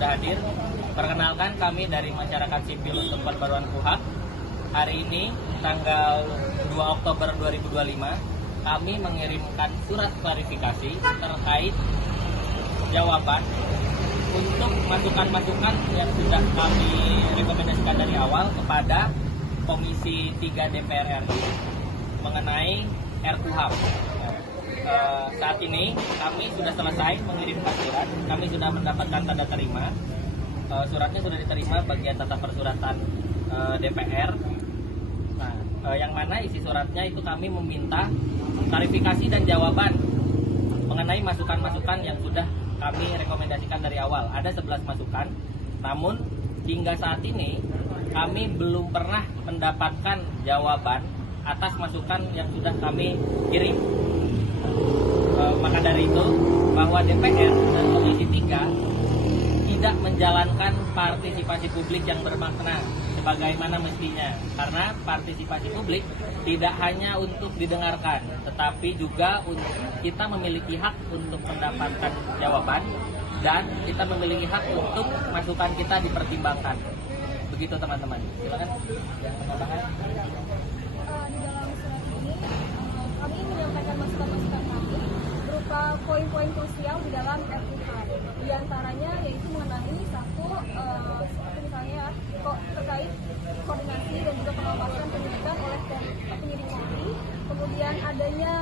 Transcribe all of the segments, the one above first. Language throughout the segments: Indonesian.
sudah hadir. Perkenalkan, kami dari Masyarakat Sipil untuk Perbaruan KUHP. Hari ini tanggal 2 Oktober 2025 kami mengirimkan surat klarifikasi terkait jawaban untuk masukan-masukan yang sudah kami rekomendasikan dari awal kepada Komisi 3 DPR RI mengenai RKUHP. Saat ini kami sudah selesai mengirimkan surat, kami sudah mendapatkan tanda terima. Suratnya sudah diterima bagian tata persuratan DPR. Nah, yang mana isi suratnya itu kami meminta klarifikasi dan jawaban mengenai masukan-masukan yang sudah kami rekomendasikan dari awal. Ada 11 masukan, namun hingga saat ini kami belum pernah mendapatkan jawaban atas masukan yang sudah kami kirim. Maka dari itu, bahwa DPR dan Komisi 3 tidak menjalankan partisipasi publik yang bermakna sebagaimana mestinya, karena partisipasi publik tidak hanya untuk didengarkan, tetapi juga untuk kita memiliki hak untuk mendapatkan jawaban dan kita memiliki hak untuk masukan kita dipertimbangkan. Begitu teman-teman. Silakan yang penambahan. Di dalam surat ini kami menyampaikan masukan-masukan kami berupa poin-poin krusial di dalam RKUHP. Di antaranya yaitu mengenai satu seperti misalnya terkait koordinasi dan juga pengawasan penyidikan oleh penyidik Polri, kemudian adanya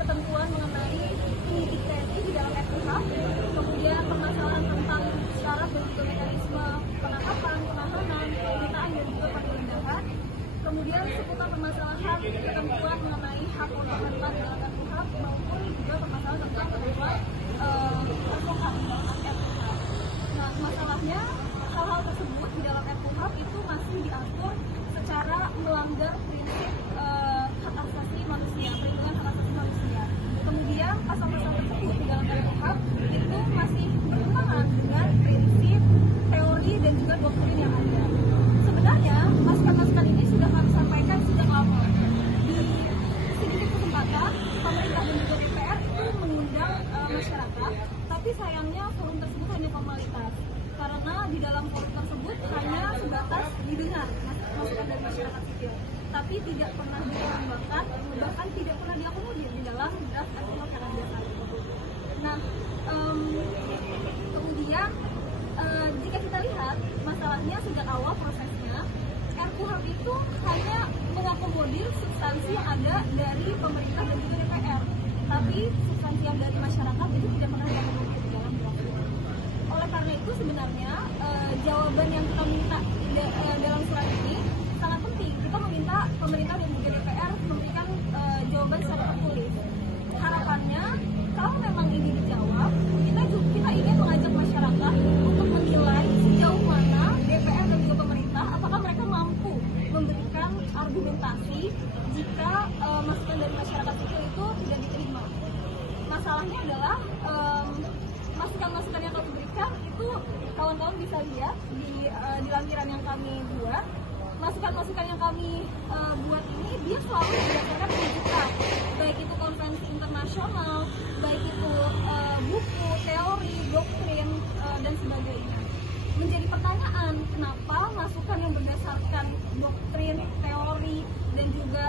ketentuan mengenai penyidik TNI di dalam RKUHP, kemudian permasalahan tentang syarat dan juga mekanisme penangkapan, penahanan, penyitaan dan juga penggeledahan, kemudian seputar permasalahan ketentuan mengenai hak ornamental di dalam RKUHP maupun juga permasalahan tentang ketentuan perkosaan di dalam RKUHP. Nah, masalahnya hal-hal tersebut di dalam RKUHP itu masih diatur secara melanggar prinsip hak asasi manusia, perlindungan hak asasi manusia. Kemudian pasal-pasal tersebut di dalam RKUHP itu masih bertentangan dengan prinsip, teori dan juga doktrin yang ada. Sebenarnya masukan-masukan ini sudah kami sampaikan sejak lama. Di sedikit kesempatan pemerintah dan juga DPR itu mengundang masyarakat, tapi sayangnya forum tersebut hanya formalitas. Karena di dalam forum tersebut hanya sebatas didengar masukan dari masyarakat sipil, tapi tidak pernah dikembangkan, bahkan tidak pernah diakomodir di dalam draft RKUHP yang ada saat ini. Nah, kemudian jika kita lihat masalahnya sejak awal prosesnya, RKUHP itu hanya mengakomodir substansi yang ada dari pemerintah dan juga DPR, tapi substansi yang dari masyarakat itu tidak pernah diakomodir di dalam draft. Oleh karena itu sebenarnya jawaban yang kita minta dalam surat ini sangat penting. Kita meminta pemerintah dan juga DPR memberikan jawaban secara tertulis. Harapannya kalau memang ini dijawab, kita ingin mengajak masyarakat untuk menilai sejauh mana DPR dan juga pemerintah apakah mereka mampu memberikan argumentasi jika masukan dari masyarakat sipil itu tidak diterima. Masalahnya adalah masukan-masukan yang kami berikan itu kawan-kawan bisa lihat di lampiran yang kami buat. Masukan-masukan yang kami buat ini dia selalu berdasarkan rujukan, baik itu konvensi internasional, baik itu buku, teori, doktrin dan sebagainya. Menjadi pertanyaan, kenapa masukan yang berdasarkan doktrin, teori dan juga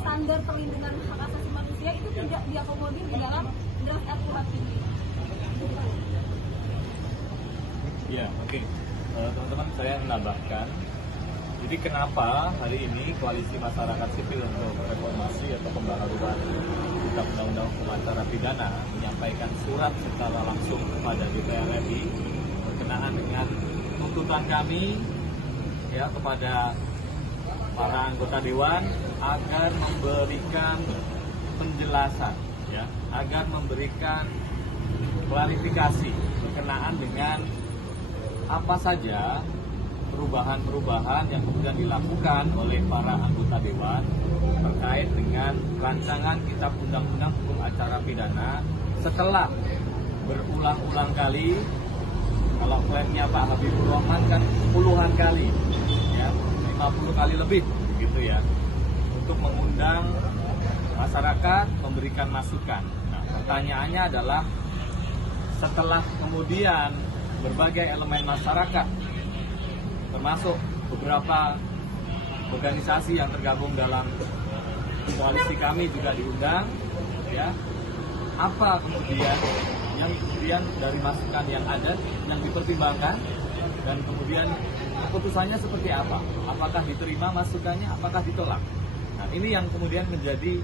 standar perlindungan hak asasi manusia itu tidak diakomodir di dalam draft RKUHP ini? Ya, oke. Teman-teman, saya menambahkan. Jadi kenapa hari ini Koalisi Masyarakat Sipil untuk Reformasi atau Pembaharuan Kitab Undang-Undang Hukum Acara Pidana menyampaikan surat secara langsung kepada DPR RI berkenaan dengan tuntutan kami ya kepada para anggota dewan agar memberikan penjelasan ya, agar memberikan klarifikasi berkenaan dengan apa saja perubahan-perubahan yang kemudian dilakukan oleh para anggota dewan terkait dengan rancangan Kitab Undang-Undang Hukum Acara Pidana setelah berulang-ulang kali, kalau klaimnya Pak Habibur Rahman kan puluhan kali, ya 50 kali lebih, gitu ya, untuk mengundang masyarakat memberikan masukan. Nah, pertanyaannya adalah setelah kemudian berbagai elemen masyarakat, termasuk beberapa organisasi yang tergabung dalam koalisi kami juga diundang, ya. Apa kemudian dari masukan yang ada yang dipertimbangkan dan kemudian keputusannya seperti apa? Apakah diterima masukannya? Apakah ditolak? Nah, ini yang kemudian menjadi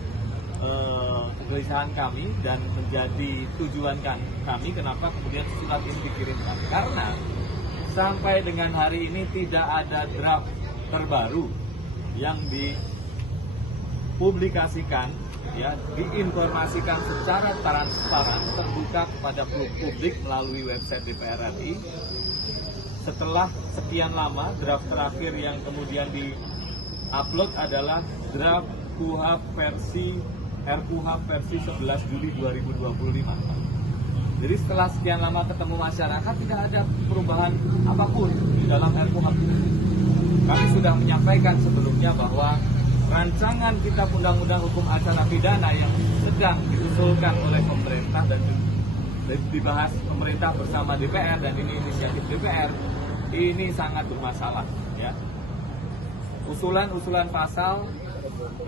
kegelisahan kami dan menjadi tujuan kami kenapa kemudian surat ini dikirimkan. Karena sampai dengan hari ini tidak ada draft terbaru yang dipublikasikan, ya, diinformasikan secara transparan terbuka kepada publik melalui website DPR RI. Setelah sekian lama, draft terakhir yang kemudian di-upload adalah draft RKUHP versi 11 Juli 2025. Jadi setelah sekian lama ketemu masyarakat, tidak ada perubahan apapun di dalam RKUHP. Kami sudah menyampaikan sebelumnya bahwa rancangan kitab undang-undang hukum acara pidana yang sedang diusulkan oleh pemerintah dan dibahas pemerintah bersama DPR, dan ini inisiatif DPR, ini sangat bermasalah, ya. Usulan-usulan pasal,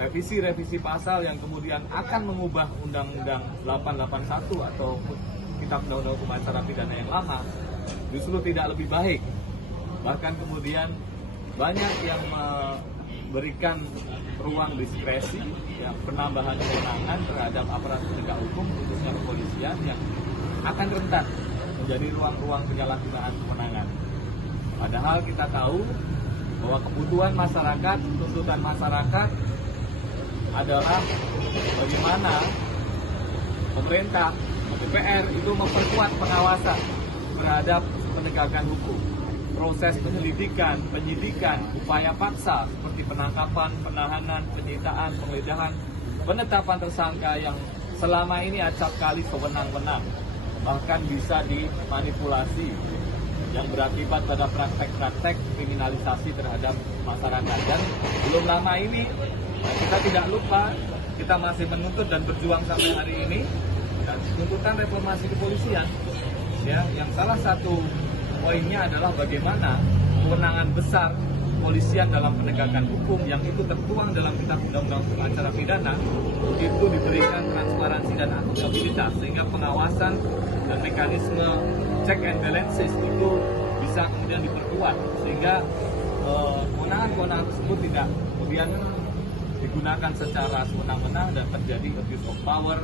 revisi pasal yang kemudian akan mengubah Undang-Undang 881 atau kitab undang-undang hukum acara pidana yang lama justru tidak lebih baik. Bahkan kemudian banyak yang memberikan ruang diskresi, ya, penambahan kewenangan terhadap aparat penegak hukum, khususnya kepolisian, yang akan rentan menjadi ruang-ruang penyalahgunaan kewenangan. Padahal kita tahu bahwa kebutuhan masyarakat, tuntutan masyarakat adalah bagaimana pemerintah, DPR itu memperkuat pengawasan terhadap penegakan hukum. Proses penyelidikan, penyidikan, upaya paksa seperti penangkapan, penahanan, penyitaan, penggeledahan, penetapan tersangka yang selama ini acap kali sewenang-wenang, bahkan bisa dimanipulasi, yang berakibat pada praktek-praktek kriminalisasi terhadap masyarakat. Dan belum lama ini kita tidak lupa, kita masih menuntut dan berjuang sampai hari ini, dan tuntutan reformasi kepolisian, ya, yang salah satu poinnya adalah bagaimana kewenangan besar kepolisian dalam penegakan hukum yang itu tertuang dalam kitab undang-undang hukum acara pidana itu diberikan transparansi dan akuntabilitas, sehingga pengawasan dan mekanisme check and balances itu bisa kemudian diperkuat, sehingga kewenangan-kewenangan tersebut tidak kemudian digunakan secara sewenang-wenang dan terjadi abuse of power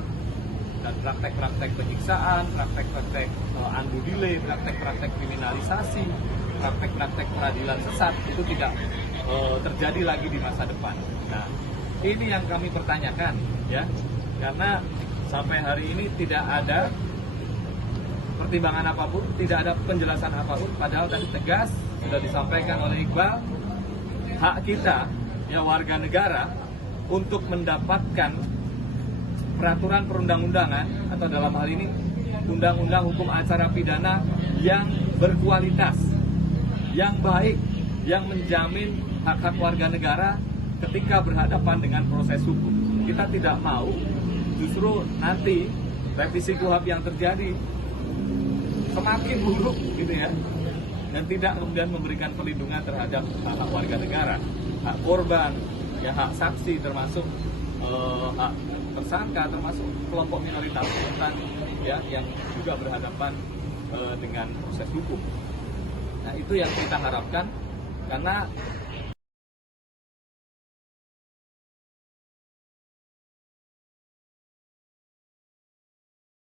dan praktek-praktek penyiksaan, praktek-praktek undue delay, praktek-praktek kriminalisasi, praktek-praktek peradilan sesat itu tidak terjadi lagi di masa depan. Nah, ini yang kami pertanyakan, ya, karena sampai hari ini tidak ada pertimbangan apapun, tidak ada penjelasan apapun, padahal tadi tegas sudah disampaikan oleh Iqbal, hak kita, ya, warga negara untuk mendapatkan peraturan perundang-undangan atau dalam hal ini undang-undang hukum acara pidana yang berkualitas, yang baik, yang menjamin hak-hak warga negara ketika berhadapan dengan proses hukum. Kita tidak mau justru nanti revisi KUHP yang terjadi semakin buruk, gitu ya, dan tidak kemudian memberikan perlindungan terhadap hak warga negara, hak korban, ya, hak saksi, termasuk hak tersangka, termasuk kelompok minoritas rentan, ya, yang juga berhadapan dengan proses hukum. Nah, itu yang kita harapkan, karena